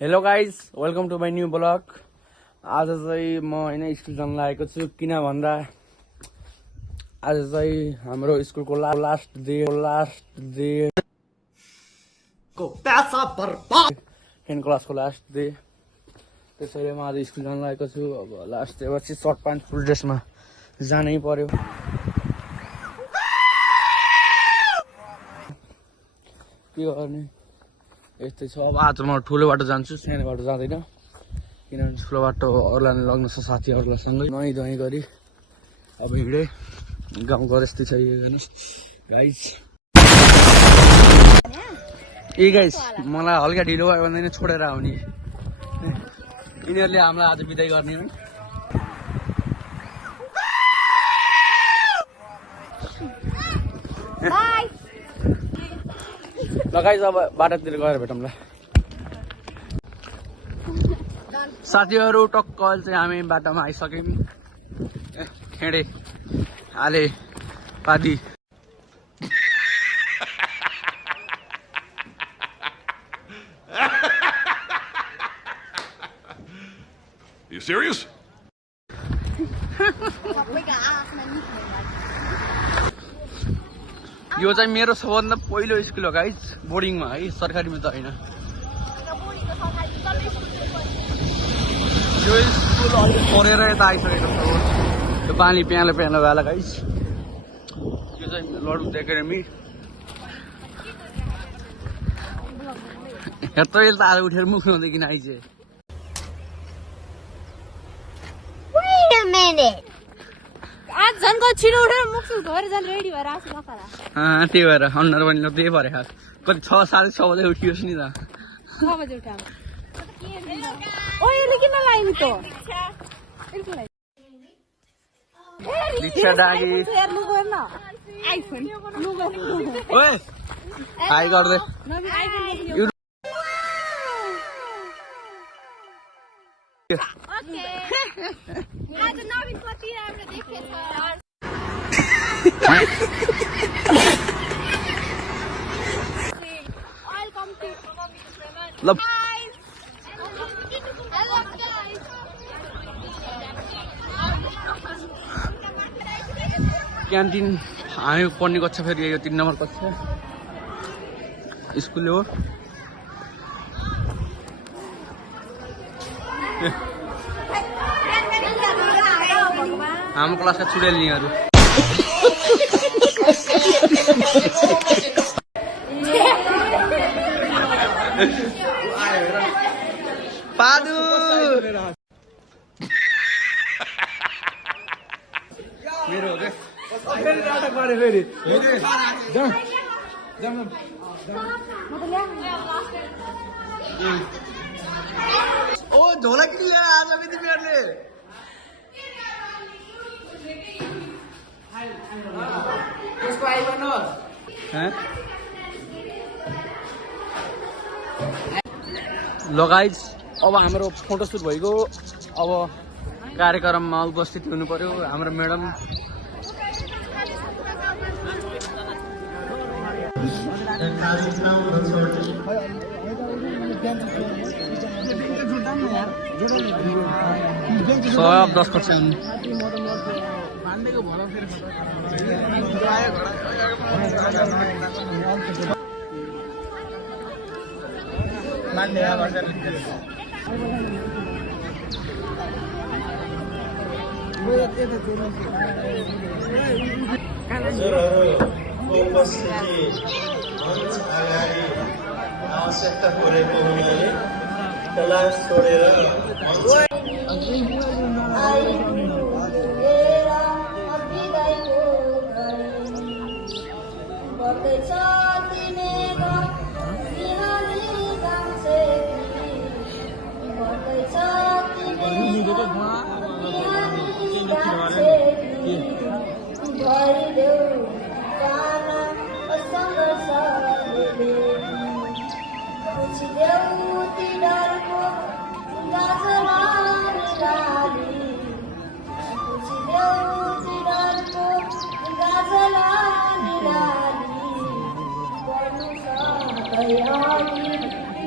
Hello guys, welcome to my new blog. आज चाहिँ म होइन स्कुल जान लागेको छु, किन भन्दा आज चाहिँ हाम्रो स्कुलको लास्ट डे टेन क्लासको लास्ट डे। त्यसैले म आज स्कुल जान लागेको छु। अब लास्ट डे पछि सर्ट प्यान्ट फुल ड्रेसमा जानै पर्यो। के गर्ने, यस्तै छ। अब आज म ठुलो बाटो जान्छु, सानो बाटो जाँदैन, किनभने ठुलो बाटो अरूलाई लग्न छ, साथीहरूलाई सँगै नुहाइ धुवाइ गरी अब हिँडे। गाउँको यस्तै छ यो हेर्नुहोस् गाइज। ए गाइज, मलाई हल्का ढिलो भयो भन्दैन छोडेर आउने। यिनीहरूले हामीलाई आज बिदाई गर्ने हो। ल गाइज, अब बाटोतिर गएर भेटौँला। साथीहरू, टक्क चाहिँ हामी बाटोमा आइसक्यौँ। खेडे आले पादी। You serious? यो चाहिँ मेरो सबभन्दा पहिलो स्कुल हो गाइज, बोर्डिङमा है, सरकारीमा त होइन। यो स्कुल अलिक पढेर यता आइसकेको छ। यो पानी प्यालो भएला गाइज। यो चाहिँ लडुक एकाडेमी। तैँले त आज उठेर मुख नदेखिन आइजे। आज झन्को छिटो उठेर मुख सुख धोएर जान रेडी भएर आएको छु। त्यही भएर अनुहार पनि त्यही भएर कति 6:30 बजे उठियोस् नि त। 6 बजे उठा ओले किन लाग्यो त रिक्सा डागी। यार लु गर्न आइफोन लु गर्न ओए हाई गर्दै नबी आइफोन ओके आज नवीन कति राम्रो देखेछ। वेलकम टु ल क्यान्टिन हामी पढ्ने कक्षा, फेरि यो 3 नम्बर कक्षा स्कुल हो। हाम्रो क्लासका चुडेलनीहरू। पादु मेरो हो फेरि नाटक गरे फेरि। ओ झोला किन लिएर आज बिति बिहानले? ल गाइज, अब हाम्रो फोटोसुट भइगयो। अब कार्यक्रममा उपस्थित हुनु पर्यो हाम्रो म्याडम। सब 10%। उपस्थिति मञ्च अगाडि आवश्यकता परेको हुनाले क्लास छोडेर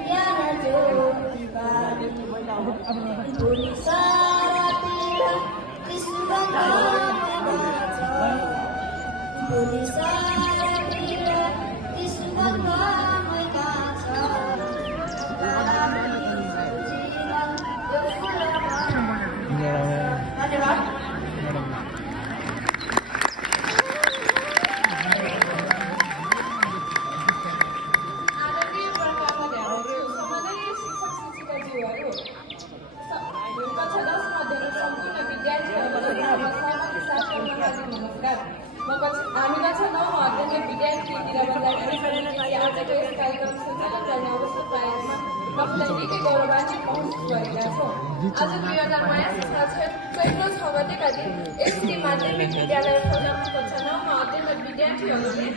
बिहान ज्योति बाली भोलि सारातिर कृष्णगङ्गामा छ भोलि सारातिर कृष्णगङ्गामा छ धन्यवाद। हामी कक्षा 9 मा अध्ययन विद्यार्थी दिनबन्दाखेरि आजको यस कार्यक्रम सञ्चालन गर्ने अवसर पाएकोमा आफूलाई निकै गौरवान्वित महसुस गरेका छौँ। आज 2082 साल चैत्र 6 गतेका दिन एसडी माध्यमिक विद्यालय फलकापुर कक्षा 9 मा अध्ययनरत विद्यार्थीहरूले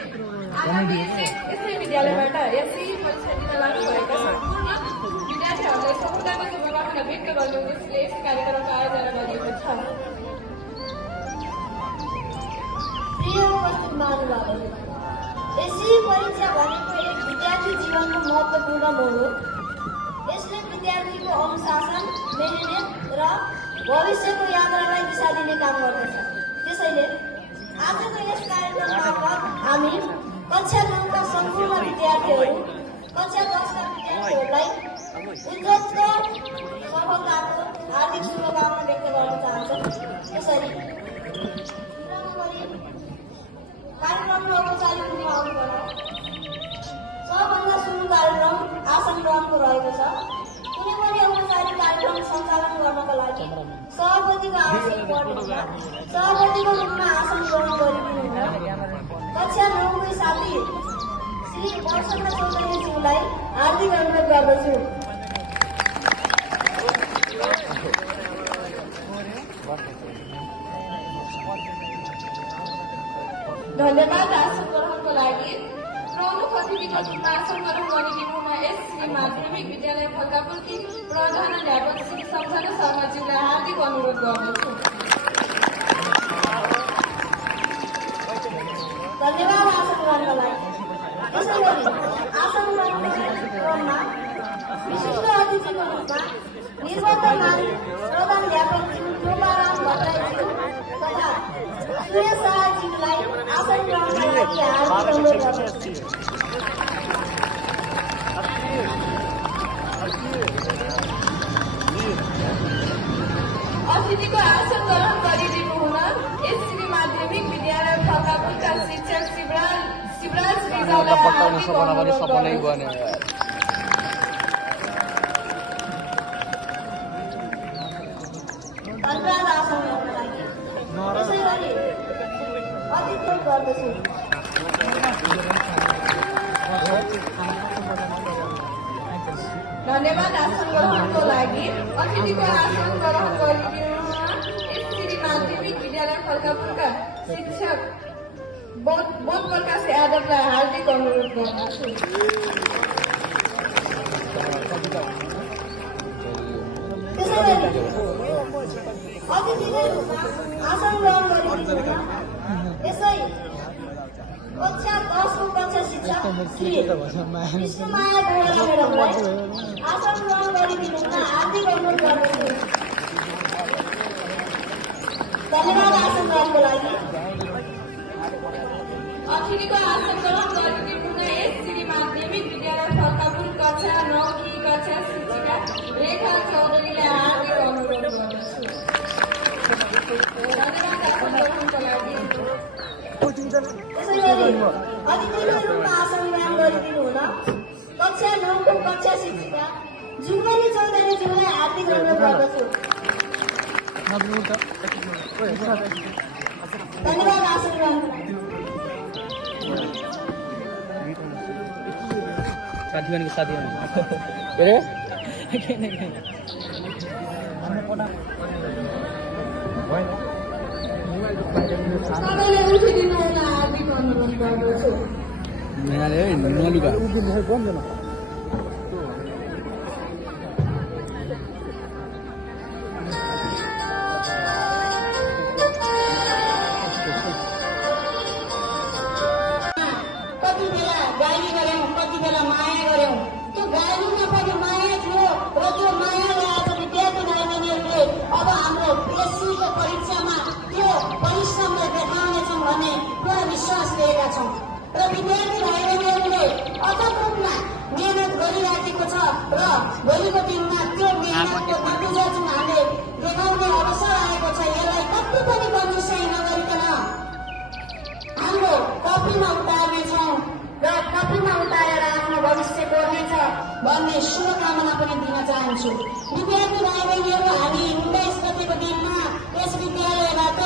आगामी यसै विद्यालयबाट एसई परीक्षा दिन लाग्नुभएका सम्पूर्ण विद्यार्थीहरूलाई सफलताको शुभकामना व्यक्त गर्ने उद्देश्यले यस कार्यक्रमको आयोजना गरिएको छ। प्रिय उपस्थित महानुभावहरू, एसई परीक्षा भनेको एक विद्यार्थी जीवनको महत्त्वपूर्ण मोड हो। यसले विद्यार्थीको अनुशासन, मेहनत र भविष्यको यात्रालाई दिशा दिने काम गर्दछ। त्यसैले आजको यस कार्यक्रम मार्फत हामी कक्षा 9 का सम्पूर्ण विद्यार्थीहरू, कक्षा 10 का विद्यार्थीहरूलाई उज्जवल सफलताको हार्दिक शुभकामना व्यक्त गर्न चाहन्छौँ। त्यसरी कार्यक्रमको औपचारिक रूपमा आउनुपर्छ। सबभन्दा सुरु कार्यक्रम आसन ग्रहणको रहेको छ। कुनै पनि औपचारिक कार्यक्रम सञ्चालन गर्नका लागि सभापतिको आवश्यक पर्नेछ। सभापतिको रूपमा आसन ग्रहण गरिदिनुहुन कक्षा 9 को साथी श्री वर्षमा चौधरीज्यूलाई हार्दिक अनुरोध गर्दछु। धन्यवाद। आसन ग्रहणको लागि प्रमुख अतिथिको रूपमा आसन ग्रहण गरिदिनुहुन यस श्री माध्यमिक विद्यालय फलकापुरकी प्रधानाध्यापक श्री सम्झना शर्माज्यूलाई हार्दिक अनुरोध गर्दछु। धन्यवाद आसन ग्रहणका लागि। त्यसैगरी आसन ग्रहणको क्रममा विशिष्ट अतिथिको रूपमा निर्वर्तमान प्रधानाध्यापक श्री कृपाराम भट्टराईज्यू तथा सुरेश शाहज्यूलाई आसन ग्रहणका लागि हार्दिक अनुरोध गर्दछु। अतिथिको आसन ग्रहण गरिदिनुहुन यस श्री माध्यमिक विद्यालय फलकापुरका शिक्षक शिवराज रिजाललाई हार्दिक अनुरोध गर्दछु। धन्यवाद आसन ग्रहणका लागि। त्यसैगरी अतिथि गर्दछु। धन्यवाद। आसन ग्रहणको लागि अतिथिको आसन ग्रहण गरिदिनुहुन यस श्री माध्यमिक विद्यालय फलकापुरका शिक्षक बोध प्रकाश यादवलाई हार्दिक अनुरोध गर्दछु। त्यसैगरी अतिथिको रूपमा आसन ग्रहण गरिदिनुहुन यसै कक्षा 10 को कक्षा शिक्षक श्री कृष्णमाया गोवाला म्याडमलाई आसन ग्रहण गरिदिनुहुन हार्दिक अनुरोध गर्दछु। धन्यवाद आसन ग्रहणको लागि। अतिथिको आसन ग्रहण गरिदिनुहुन यस श्री माध्यमिक विद्यालय फलकापुर कक्षा 9 की कक्षा शिक्षिका रेखा चौधरीलाई हार्दिक अनुरोध गर्दछु। धन्यवाद आसन ग्रहणको लागि। त्यसैगरी अतिथिको रूपमा आसन ग्रहण गरिदिनुहुन कक्षा 9 को कक्षा शिक्षिका जुगमनी चौधरीज्यूलाई हार्दिक अनुरोध गर्दछु। धन्यवाद आसन ग्रहणको लागि। साथी सबैले उठिदिनुहुन हार्दिक अनुरोध गर्दछु। कति बेला गाली गऱ्यौँ, कति बेला माया गऱ्यौँ, त्यो गालीमा पनि र भोलिको दिनमा त्यो मेहनतको नतिजा जुन हामीले देखाउने अवसर आएको छ यसलाई कति पनि कन्जुसाइ नगरिकन हाम्रो कपीमा उतार्नेछौँ र कपीमा उतारेर आफ्नो भविष्य कोर्नेछ भन्ने शुभकामना पनि दिन चाहन्छु। विद्यार्थी भाइ बहिनीहरू हामी 19 गतेको दिनमा यस विद्यालयबाट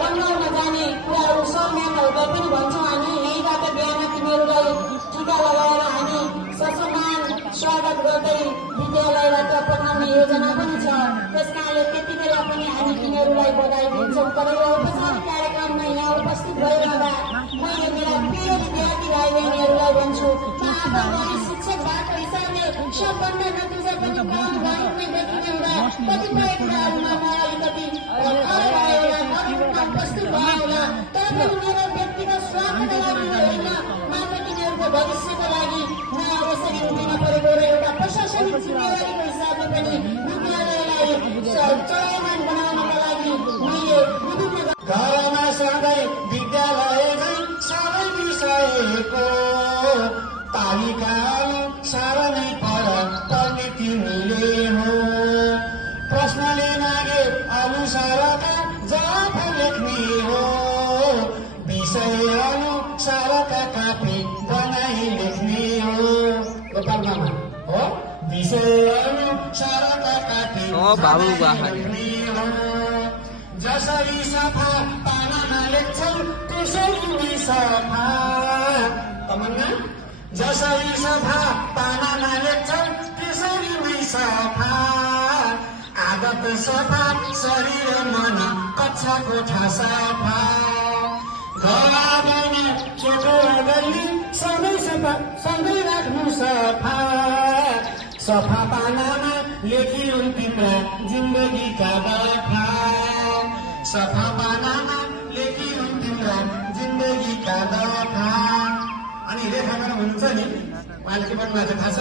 बङ्गालमा जाने कुराहरू सौम्यानहरूलाई पनि भन्छौँ। हामी यहीँबाट बिहान तिनीहरूलाई टिका लगाएर हामी ससम्मान स्वागत गर्दै विद्यालयबाट पठाउने योजना पनि छ। त्यस कारणले त्यति बेला पनि हामी तिनीहरूलाई बधाई दिन्छौँ। तर यो औपचारिक कार्यक्रममा यहाँ उपस्थित भइरहँदा मैले मेरा प्रिय विद्यार्थी भाइ बहिनीहरूलाई भन्छु, म आफैलाई शिक्षक भएको हिसाबले सबभन्दा नतिजा पनि पाउनु भएको देखिने हुँदा कतिपय कुराहरूमा म अलिकति उपस्थित भयो होला। तर पनि मेरो व्यक्तिगत स्वार्थको लागि होइन, मात्र तिनीहरूको भविष्यको लागि म यसरी उभिन परेको र एउटा प्रशासनिक जिम्मेवारीको हिसाबले पनि विद्यालयलाई चलायमान बनाउनका लागि मैले विभिन्न घरमा सधैँ विद्यालय सबै विषयको तालिका साह्रो नै पढ्ने तिमीले हो। प्रश्नले मागे अनुसारका जवाफ लेख्ने हो, विषय अनुसारका कापी बनाई लेख्ने हो। नेपालमा हो विषय अनुसारका कापी लेख्ने हो। जसरी सफा पानामा लेख्छन् त्यसरी नै सफा तमन्ना, जसरी सफा पानामा लेख्छन् त्यसरी नै सफा। आदत सफा शरीर मन कक्षा कोठा सफा। गला गर्ने चोटो गल्ली सधैँ सफा सधैँ राख्नु सफा। सफा पानामा लेखिन् तिम्रा जिन्दगीका बाखा। सफा पानामा लेखिन् तिम्रा जिन्दगीका बाखा। अनि रेखामा हुनुहुन्छ नि उहाँले के भन्नुभएको थाहा छ?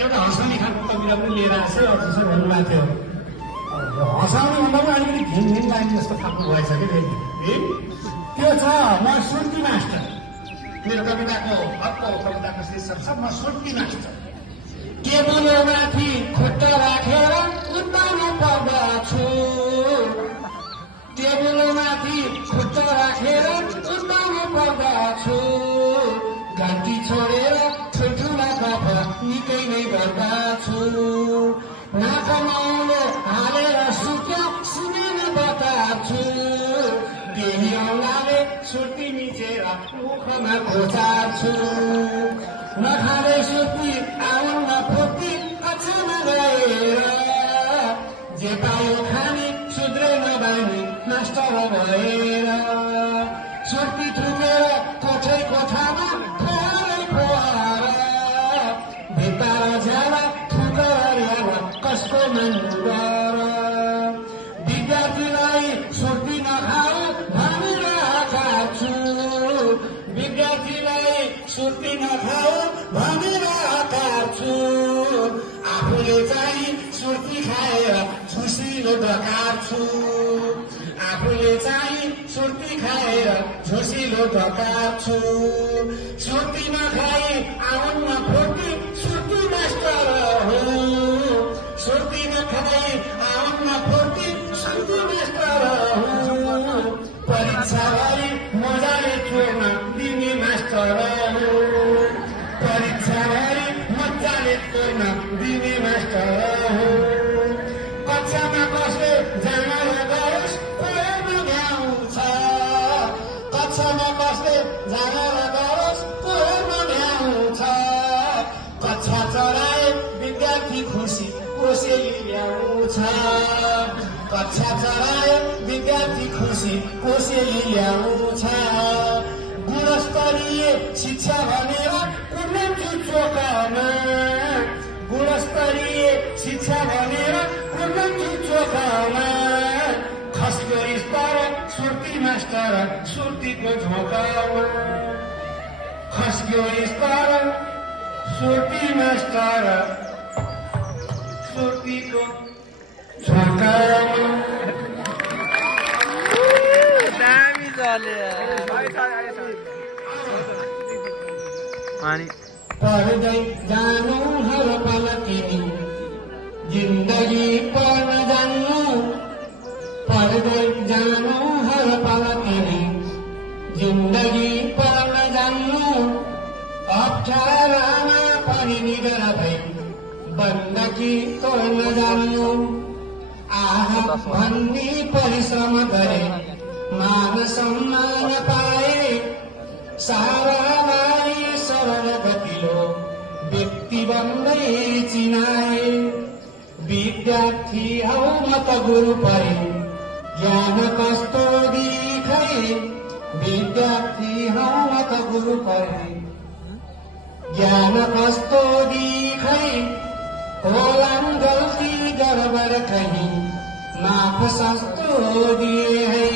एउटा हँसाउने खालको कविता पनि लिएर आएको छ। त्यसो भन्नुभएको थियो, हँसाउने भन्दा पनि अलिकति घिन लाग्ने जस्तो खालको भएछ कि त्यो छ म सुर्ती मास्टर। मेरो कविताको कविताको शीर्षक छ म सुर्ती मास्टर। टेबलमाथि खुट्टा राखेर उदाउनु पर्दछु, टेबलमाथि खुट्टा राखेर उदाउनु पर्दछु। घन्टी छोडेर ठुल्ठुला गफ निकै नै गर्दछु। नाकमा औलो हालेर सुत्या सुनेर बताछु। केही औलाले सुर्ती मिचेर मुखमा खोचार्छु। नखाले सुर्ती आउन्न फुर्ती कक्षामा गएर। जे पायो खाने सुध्रै नबानी मास्टर भएर। सुर्ती थुकेर कोठै कोठामा खोरै खोएर। भित्तार झ्याला थुकेर ल्याएर कसको मन गर। विद्यार्थीलाई सुर्ती नखाऊ भनिरहेका छु। विद्यार्थीलाई सुर्ती नखाऊ भनिरहेका छु। आफूले चाहिँ सुर्ती खाएर झुसिलो ढकार्छु। आफूले चाहिँ सुर्ती खाएर झुसिलो ढकार्छु। सुर्ती नखाई आउन्न फुर्ती सुर्ती मास्टर हो। सुर्ती नखाई आउन्न फुर्ती सुर्ती मास्टर हो। परीक्षा गरी मजाले चोर्न दिने मास्टर हो। परीक्षा गरी मजाले चोर्न दिने मास्टर हो। कक्षामा कसले जाँगर गरोस् कोहीमा भ्याउँछ। कक्षामा कसले जाँगर गरोस् कोहीमा भ्याउँछ। कक्षा चलाए विद्यार्थी खुसी कोसेली ल्याउँछ। कक्षा चलाए विद्यार्थी खुसी कोसेली ल्याउँछ। गुणस्तरीय शिक्षा भनेर कुर्नेछु चोकमा। गुणस्तरीय शिक्षा भनेर कुर्नेछु चोकमा। खस्यो स्तर सुर्ती मास्टर सुर्तीको झोकामा। खस्यो स्तर सुर्ती मास्टर सुर्तीको झोकामा। दामी चल्यो। अनि पढ्दै जानु हर पल तिमी जिन्दगी पढ्न जान्नु पढ्दै जानु हर पल तिमी जिन्दगी पढ्न जान्नु अप्ठ्यारामा पनि निगर भई बन्दकी तोड्न जान्नु आह भन्ने परिश्रम गरे मान सम्मान पाए सारालाई सरल गतिलो व्यक्ति बन्दै चिनाए विद्यार्थी हौ म त गुरु परे ज्ञान कस्तो दिखै विद्यार्थी हौ म त गुरु परे ज्ञान कस्तो दिखै होलान् गल्ती गरबर कहीँ माफ सस्तो दिए है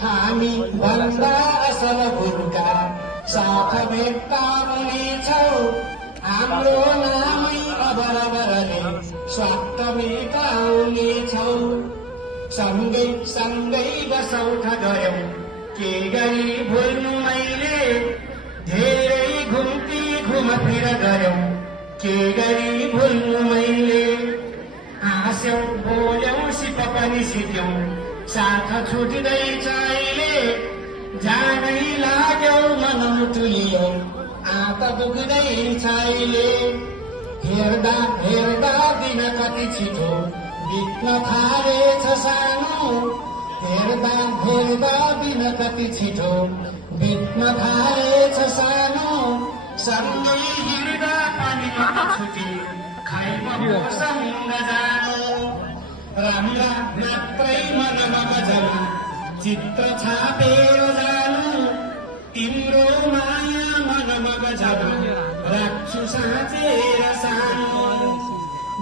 हामी भन्दा असल गुरुका साथ भेट्टा हुनेछौ हाम्रो नामै अबरबरले स्वार्थ मेटाउनेछौ सँगै सँगै बसौठ गयौँ के गरी भुल्नु मैले धेरै घुम्ती घुमफिर गयौँ के गरी भुल्नु मैले हाँस्यौँ बोल्यौँ सिप पनि सिक्यौँ साथ छुट्दैछ अहिले जानै लाग्यौ मन तुलियो आँता दुख्दैछ अहिले हेर्दा हेर्दा दिन कति छिटो बित्न थालेछ सानो हेर्दा हेर्दा दिन कति छिटो बित्न थालेछ सानो सँगै हिँड्दा पनि छुटी खाइसँग जानु राम्रा मात्रै मन मगजमा चित्र छापेर जानु तिम्रो माया मन मगजमा राख्छु साँचेर सानो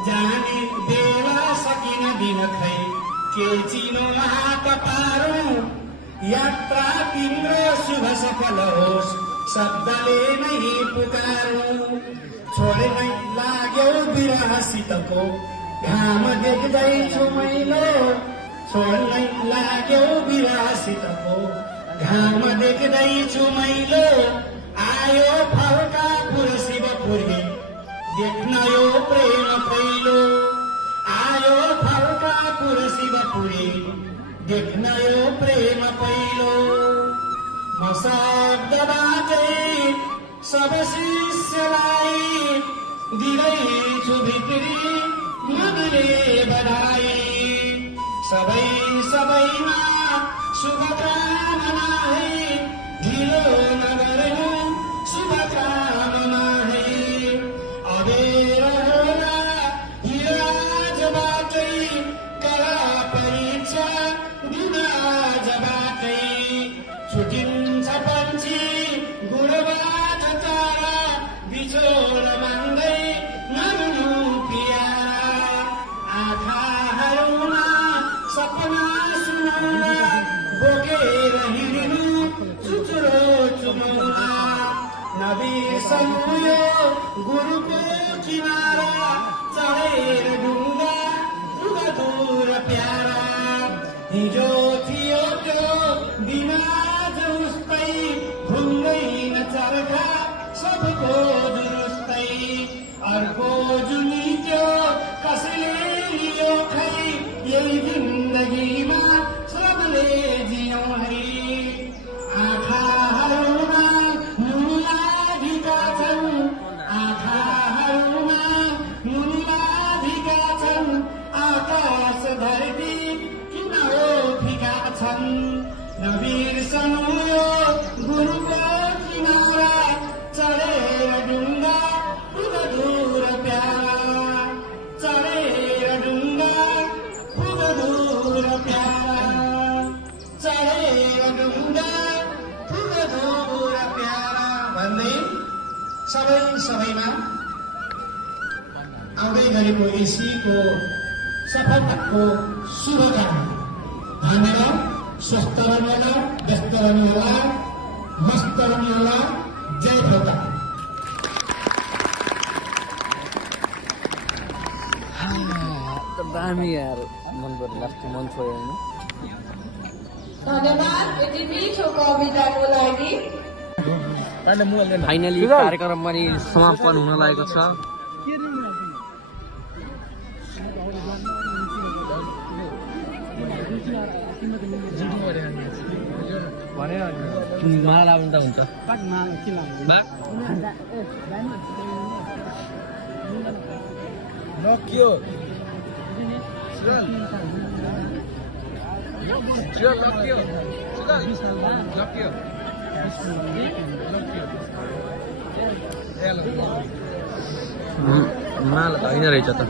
जाने बेला सकिन दिन खै के चिनो हात पारौँ यात्रा तिम्रो शुभ सफल होस् शब्दले नै पुकारौँ छोड्नै लाग्यौ विरहसितको घाम देख्दैछु मैलो छोड्नै लाग्यौ विरहसितको घाम देख्दैछु मैलो आयो फल्का पुर शिवपुरी देख्न यो प्रेम पहिलो आयो फल्का पुर शिवपुरी देख्न यो प्रेम पहिलो म शब्दबाटै सब शिष्यलाई दिँदैछु भित्री मनले बधाई सबै सबैमा शुभकामना है ढिलो नगर्नु शुभकामना है अबेर होला हिराजबाटै कला परीक्षा दिनाजबाटै छुटिन्छ पन्छी गुणबाट तारा बिछोड मान्दै नरुनु प्यारा आँखाहरूमा सपना सुनाउला बोकेर हिँड्नु चुचुरो चुनौला नबिर्सनु यो गुरुको किनारा चढेर ढुङ्गा दूर प्यारा हिजो थियो त्यो बिना जस्तै घुम्दैन चर्खा सबको दुरुस्तै अर्को जुनी त्यो कसैले लियो खै यही जिन्दगीमा सबले जियौँ है आँखाहरूमा नुन लागेका छन् आँखाहरूमा नुन लागेका छन् आकाश धरती किन हो फिका छन् नबिर्सनु यो गुरुको किनारा चढेर ढुङ्गा पुग दूर प्यारा चढेर ढुङ्गा पुग दूर प्यारा चढेर ढुङ्गा पुग दूर प्यारा भन्दै सबैमा आउँदै गरेको एसीको सफलताको शुभकामना भनेर स्वस्थ रहनुहोला व्यस्त रहनुहोला मस्त रहनुहोला जय भगवान दामी यार मन पर्यो लास्टको मन छोड्यो होइन धन्यवाद यति मिठो कविताको लागि फाइनली कार्यक्रम पनि समापन हुन लागेको छ। माला पनि त हुन्छ माला त होइन रहेछ त।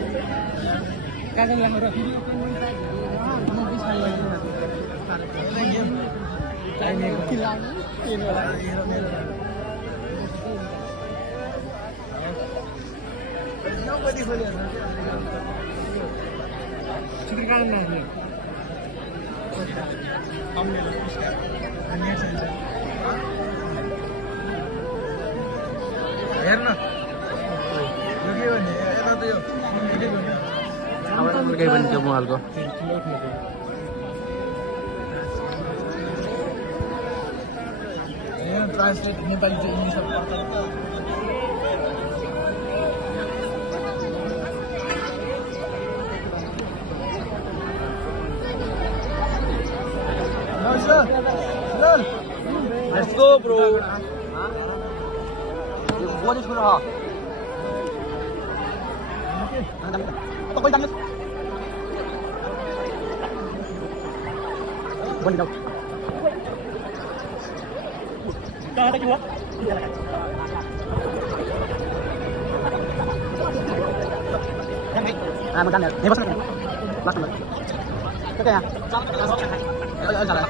हेर्न केही पनि त्यो मोबाइलको ट्रान्सलेट नेपाली चाहिँ English Let's go, bro. What is going on? Tôi đang Quên đâu? Cho đây chú. Một trăm này, nếu bắt được, bắt được. Cái này à? Ở lại.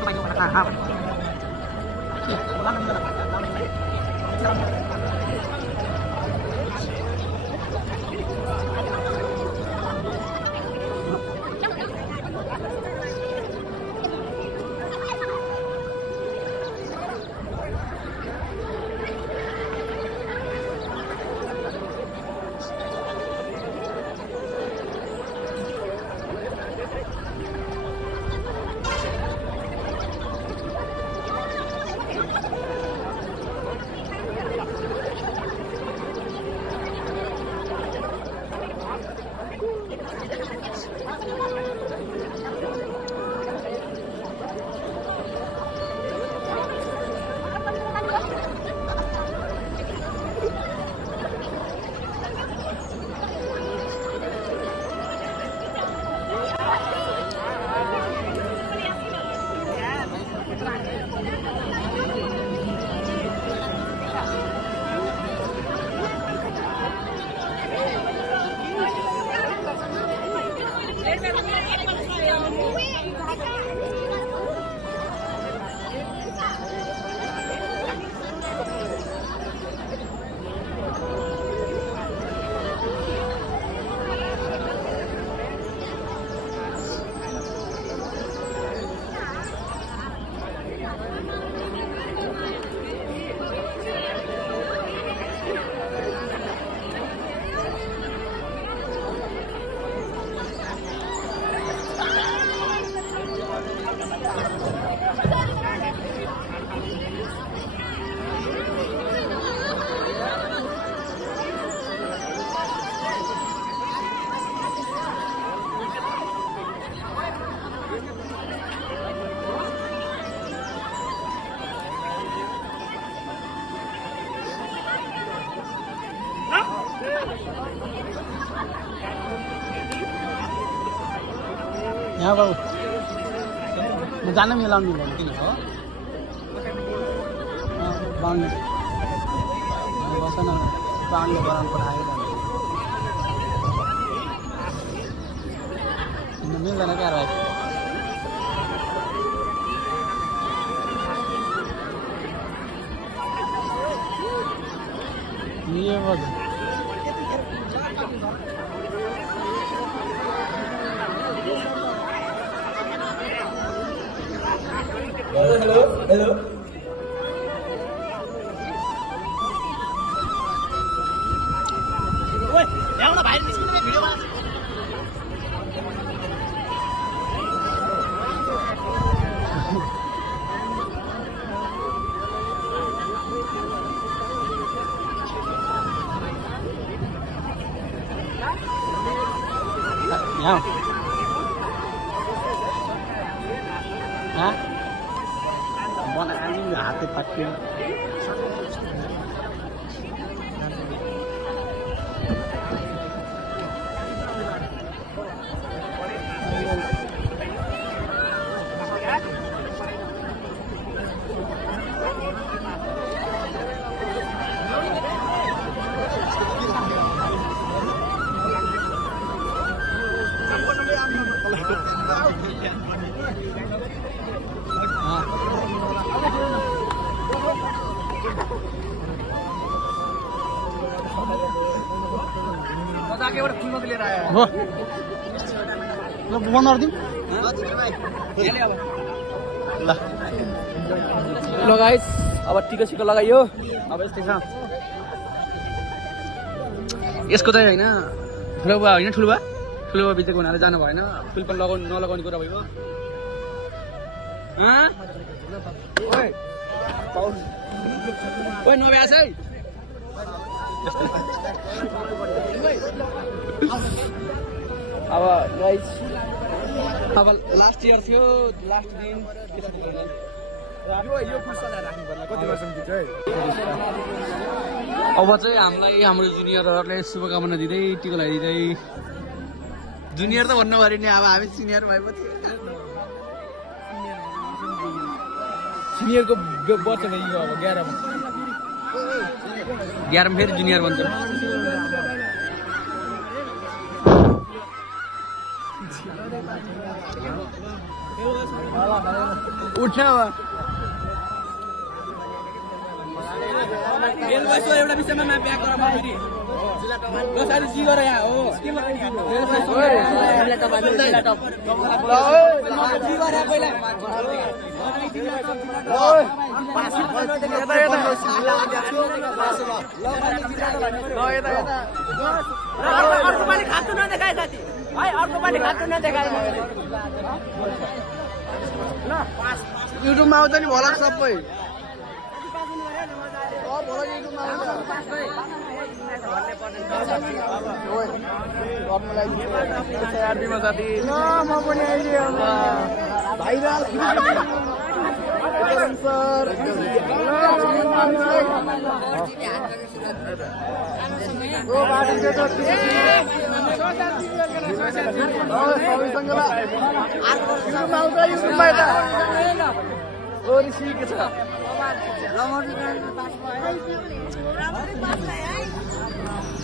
यहाँ बाबु म जान मिलाउनु मिल्दैन किन हो बाँड्ने बस न बाँड्ने गराउनु पठायो मिल्दैन क्या भाइ ये बजा हेलो ओए ल्याउन भाइ निस्किने भिडियो बना हातै पाट्यो ल गाइस अब टिका सिका लगाइयो अब यस्तै छ यसको चाहिँ होइन ठुलो बुवा होइन ठुलो बुवा बितेको हुनाले जानु भएन फुल पनि नलगाउने कुरा भयो ओइ नभ्यास है अब गाइस अब लास्ट इयर थियो लास्ट दिन अब चाहिँ हामीलाई हाम्रो जुनियरहरूले शुभकामना दिँदै टिका लगाइदिँदै जुनियर त भन्नु पऱ्यो नि अब हामी सिनियर भएपछि सिनियरको वर्ष भइगयो अब 11मा फेरि जुनियर बन्छ उठ्न एउटा विषयमा ब्याक गर कसरी जी गर यहाँ हो अर्को पालि खाँचो नदेखाए साथी है अर्को पालि खाँचो नदेखाए युट्युबमा आउँछ नि भ्लग सबै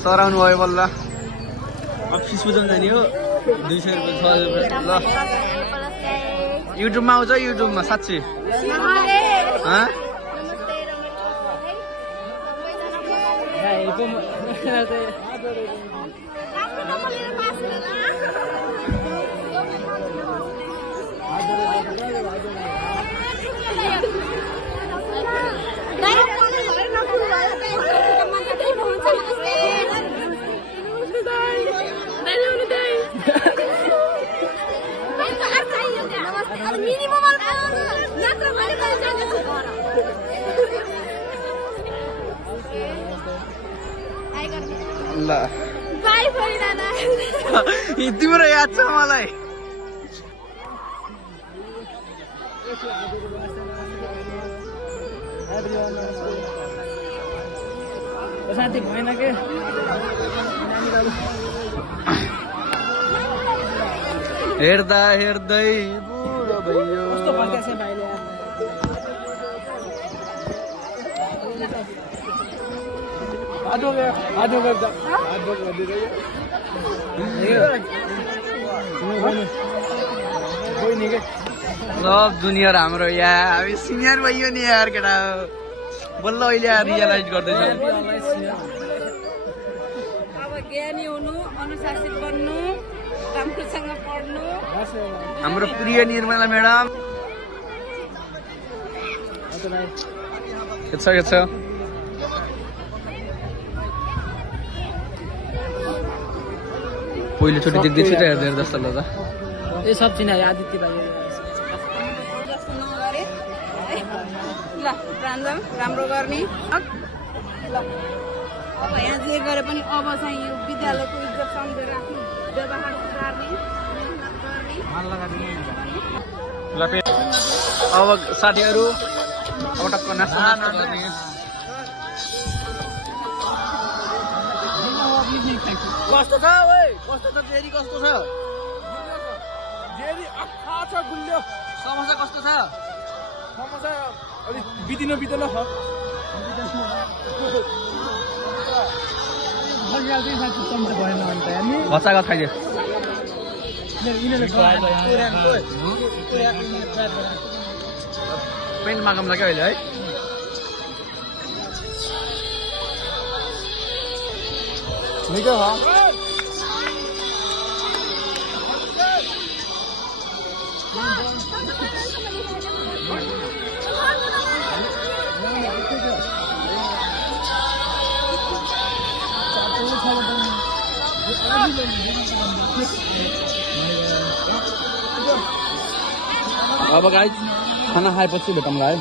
सराउनु भयो बल्ल अब फिस बुझाउनु जाने हो 200 रुपियाँ 6 रुपियाँ ल युट्युबमा आउँछ युट्युबमा साँच्चै तिम्रो याद छ मलाई साथी भएन के हेर्दा हेर्दै बुढो भयो कस्तो फर्केछ भाइले सब जुनियर हाम्रो यहाँ हामी सिनियर भइयो नि यार केटा बल्ल अहिले रियलाइज गर्दैछ अब ज्ञानी हुनु अनुशासित बन्नु राम्रोसँग पढ्नु हाम्रो प्रिय निर्मला म्याडम के छ पहिलोचोटि देख्दैछु त हेर्दै जस्तो ल ए सब चिना आदित्य भाइ ल राम्रो गर्ने अब यहाँ जे गरे पनि अब चाहिँ यो विद्यालयको इज्जत सम्झेर आफ्नो व्यवहार सुधार्ने मेहनत गर्ने अब साथीहरू अब टक्क नाच्न गर्ने कस्तो छ ओइ कस्तो छ जेरी कस्तो छ जेरी अखा छ गुल्यो समस्या कस्तो छ समस्या अलिक बितिन छ बच्चाको खाइदियो पेन्ट मागौँ लाग्यो अहिले है निकै हो अब गाइस खाना खाएपछि भेटौँला है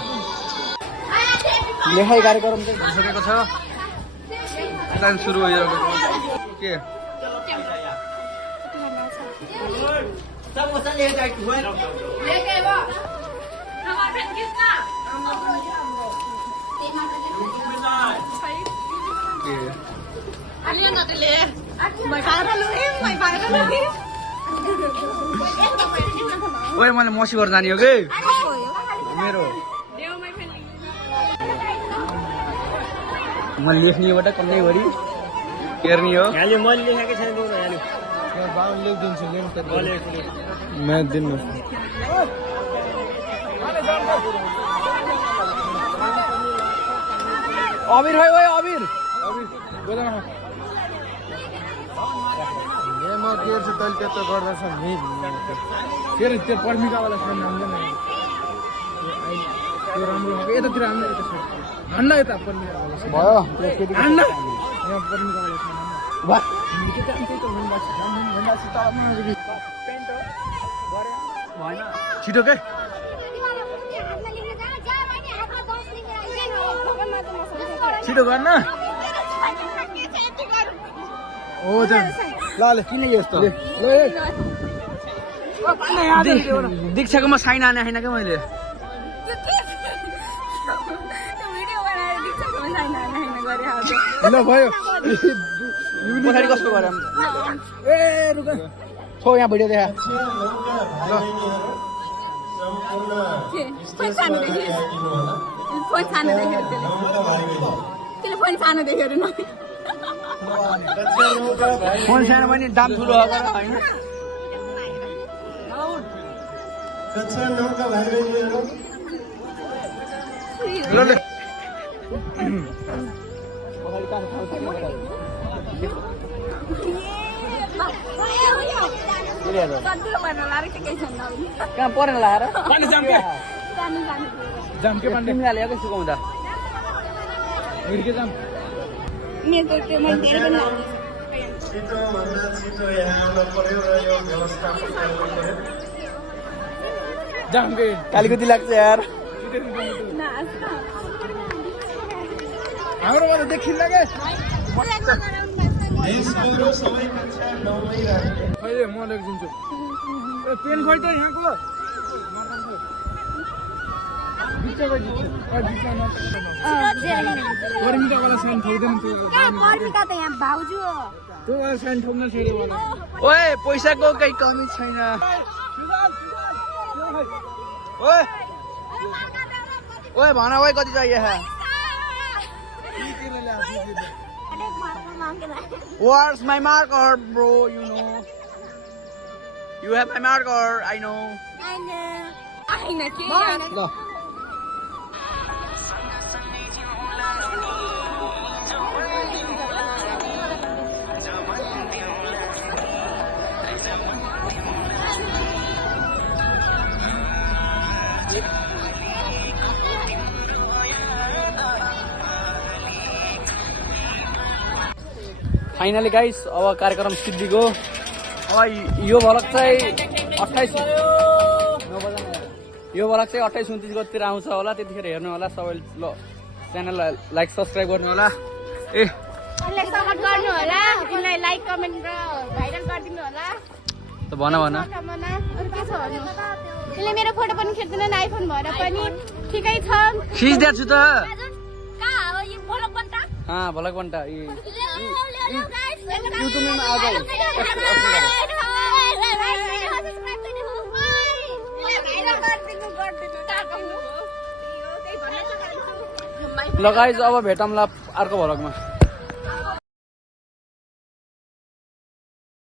लेखाइ कार्यक्रम चाहिँ भइसकेको छ प्लान सुरु भइरहेको के ओए मैले मसीबाट जाने हो कि मेरो मैले लेख्नेबाट कन्नैभरि हेर्ने हो मैले लेखेकै छैन म्याथ दिनु अबिर भाइ ओए अबिर म के छ तैँले त्यस्तो गर्दैछ नि के रे त्यो पर्मिकावाला छ नाम्दैन त्यो राम्रो भएको यतातिर हान्न यता हान्न यता पर्मिकावाला छ भयो हान्न यहाँ पर्मिकावाला छ छिटो के छिटो गर्न हो त ल ल किन यस्तो दीक्षाकोमा साइन आने होइन क्या मैले ल भयो पछाडि कसको गरे ए रुक छो यहाँ भिडियो देखा फोन सानो पनि दाम ठुलो होइन ल ल कहाँ परेन लाएर जाम के पाण्डे तिमीलाई ल्याएको सिकाउँदा हिर्के जाम जाम के कालीकुती लाग्छ यार हाम्रोमा त देखिन्न के अहिले म लेखिदिन्छु ए पेन खोइ त यहाँको पर्मिकावाला साइन ठोक्दैन त्यो साइन ठोक्न छोड्यो ओए पैसाको केही कमी छैन ओए ओए भन ओए कति चाहियो Where's my marker, bro? You know. You have my marker, I know. No. Finally guys अब कार्यक्रम सिद्धिको अब यो भ्लग चाहिँ 28 29 गतितिर आउँछ होला त्यतिखेर हेर्नु होला सबैले ल च्यानललाई लाइक सब्स्क्राइब गर्नु होला ए यसलाई सपोर्ट गर्नु होला, यसलाई लाइक कमेन्ट र भाइरल गरिदिनु होला। त भन भन शुभकामना। अरु के छ भन्नु? यसले मेरो फोटो पनि खिच्दैन आइफोन भएर पनि ठिकै छ। खिच्दै छु त कहाँ हो यो ब्लग बन्टा? भलक बन्टा YouTube में आ जाए। ल गाइज अब भेटौँला अर्को भलकमा।